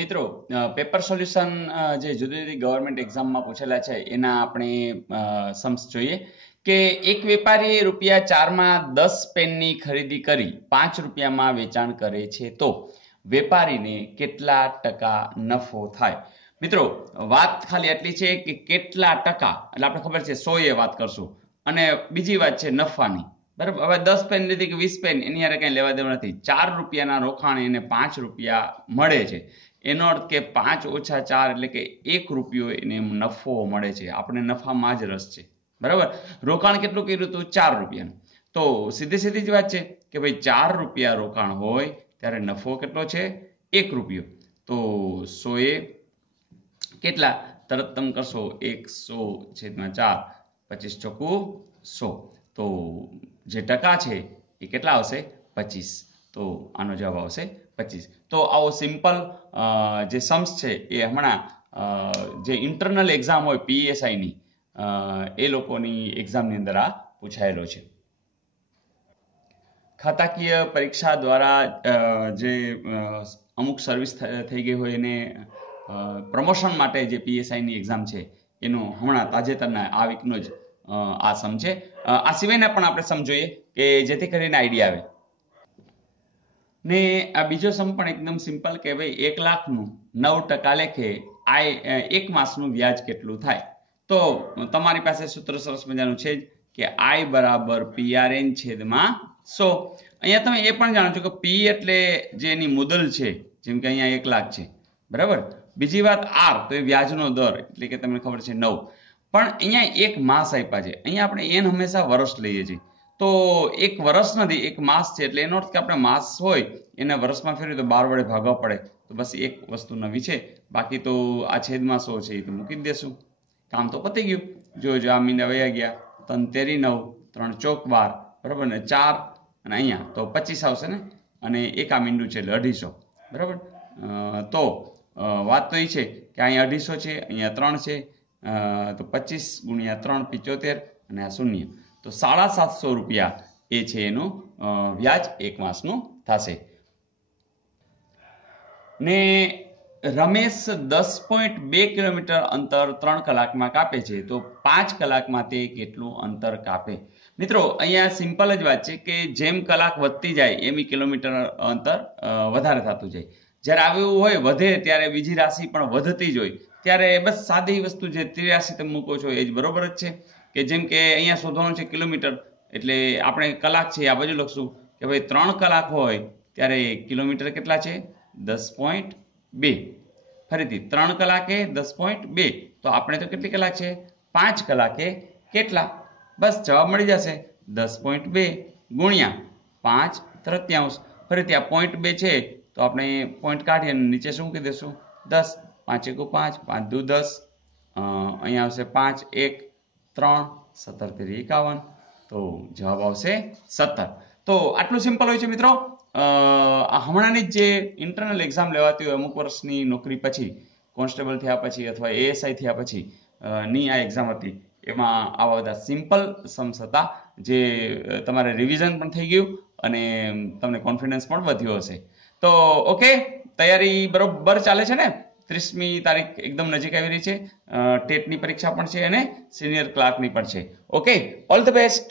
મિત્રો paper solution જે જુદી જુદી ગવર્મેન્ટ એક્ઝામમાં પૂછેલા છે એના આપણે સમ્સ જોઈએ કે એક વેપારી ₹4 માં 10 પેનની ખરીદી કરી ₹5 વેચાણ કરે છે તો વેપારીને કેટલા ટકા નફો થાય? મિત્રો વાત ખાલી આટલી છે કે કેટલા ટકા, એટલે આપણે ખબર છે 100 વાત કરશું, અને બીજી વાત છે નફાની. બરાબર, હવે 10 પેન લીધી કે 20 પેન એની હારે કઈ લેવા દેવા નથી. ₹4 રોકાણ એને ₹5 મળે છે, એનો અર્થ કે 5 ઓછા 4 એટલે કે ₹1 એને નફો મળે છે. આપણે નફામાં જ રસ છે. બરાબર, રોકાણ કેટલું કર્યું હતું? ₹4. તો સીધી સીધી જ વાત છે કે ભાઈ ₹4 રોકાણ હોય ત્યારે નફો કેટલો છે? ₹1. તો 100 કેટલા? તરત તમે કરશો 100/4, 25 ચોકુ 100. તો જે ટકા છે એ કેટલા આવશે? 25. તો આનો જવાબ આવશે 25. તો આવો સિમ્પલ જે સમ્સ છે એ હમણાં જે ઇન્ટરનલ એક્ઝામ હોય PSIની એ લોકોની એક્ઝામની અંદર આ પૂછાયેલો છે. ખાતાકીય પરીક્ષા દ્વારા જે અમુક સર્વિસ થઈ ગઈ હોય એને પ્રમોશન માટે જે PSIની એક્ઝામ છે એનો હમણાં તાજેતરના આ વીકનો જ આ સમ છે. આ સિવાયના પણ આપણે સમ જોઈએ કે જેથી કરીને આઈડિયા આવે. ને આ બીજો સમ પણ એકદમ સિમ્પલ કે ભાઈ 1 લાખનું 9% લેખે એક માસનું વ્યાજ કેટલું થાય? તો તમારી પાસે સૂત્ર સરસ મજાનું છે જ કે I બરાબર PRN/100. અહીંયા તમે એ પણ જાણો છો કે P એટલે જે એની મુદલ છે, જેમ કે અહીંયા 1 લાખ છે. બરાબર, બીજી વાત R તો એ વ્યાજનો દર, એટલે કે તમને ખબર છે 9. પણ અહીંયા એક માસ આપ્યા છે, અહીંયા આપણે n હંમેશા વર્ષ લઈએ છીએ. તો એક વર્ષ નથી, એક માસ છે, એટલે એનો અર્થ કે આપણે માસ હોય એને વર્ષમાં ફેરવી તો 12 વડે ભાગવા પડે. તો બસ એક વસ્તુ નવી છે, બાકી તો આ છેદમાં 100 છે એ તો મૂકી જ દેશું, કામ તો પતી ગયું. જો આ મીંડા વયા ગયા, 3 તેરી 9, 3 ચોક 12, બરાબર ને 4, અને અહીંયા તો 25 આવશે ને, અને એક આ મીંડું છે એટલે 250. બરાબર, તો વાત તો એ છે કે અહીંયા 250 છે, અહીંયા 3 છે, તો 25 × 3 75, અને આ 0. તો ₹750 એ છે એનું વ્યાજ એક માસનું થશે. ને રમેશ 10.2 કિલોમીટર અંતર 3 કલાકમાં કાપે છે, તો 5 કલાકમાં તે કેટલું અંતર કાપે? મિત્રો અહીંયા સિમ્પલ જ વાત છે કે જેમ કલાક વધતી જાય એમ કિલોમીટર અંતર વધારે થતું જાય. જ્યારે આવું હોય વધે ત્યારે બીજી રાશિ પણ વધતી જ હોય, ત્યારે બસ સાદી વસ્તુ જે 83 તમે મૂકો છો એ જ બરોબર જ છે. કે જેમ કે અહીંયા શોધવાનું છે કિલોમીટર, એટલે આપણે કલાક છે આ બાજુ લખશું કે ભાઈ 3 કલાક હોય ત્યારે કિલોમીટર કેટલા છે? 10.2. ફરીથી 3 કલાકે 10.2, તો આપણે તો કેટલી કલાક છે? 5 કલાકે કેટલા? બસ જવાબ મળી જશે 10.2 ગુણ્યા 5/3. ફરીથી આ 0.2 છે તો આપણે પોઈન્ટ કાઢી અને નીચે શું કહી દઈશું? 10. 5 × 5, 5 × 10, અહીંયા આવશે 5, 1, 3, 17 તેરી 51. તો જવાબ આવશે 17. તો આટલું સિમ્પલ હોય છે મિત્રો. હમણાંની જે ઇન્ટરનલ એક્ઝામ લેવાતી હોય અમુક વર્ષની નોકરી પછી, કોન્સ્ટેબલ થયા પછી અથવા ASI થયા પછી ની આ એક્ઝામ હતી, એમાં આવા બધા સિમ્પલ સમ્સ હતા, જે તમારે રિવિઝન પણ થઈ ગયું અને તમને કોન્ફિડન્સ પણ વધ્યો હશે. તો ઓકે, તૈયારી બરોબર ચાલે છે ને? 30મી તારીખ એકદમ નજીક આવી રહી છે. ટેટની પરીક્ષા પણ છે અને સિનિયર ક્લાર્કની પણ છે. Okay, all the best.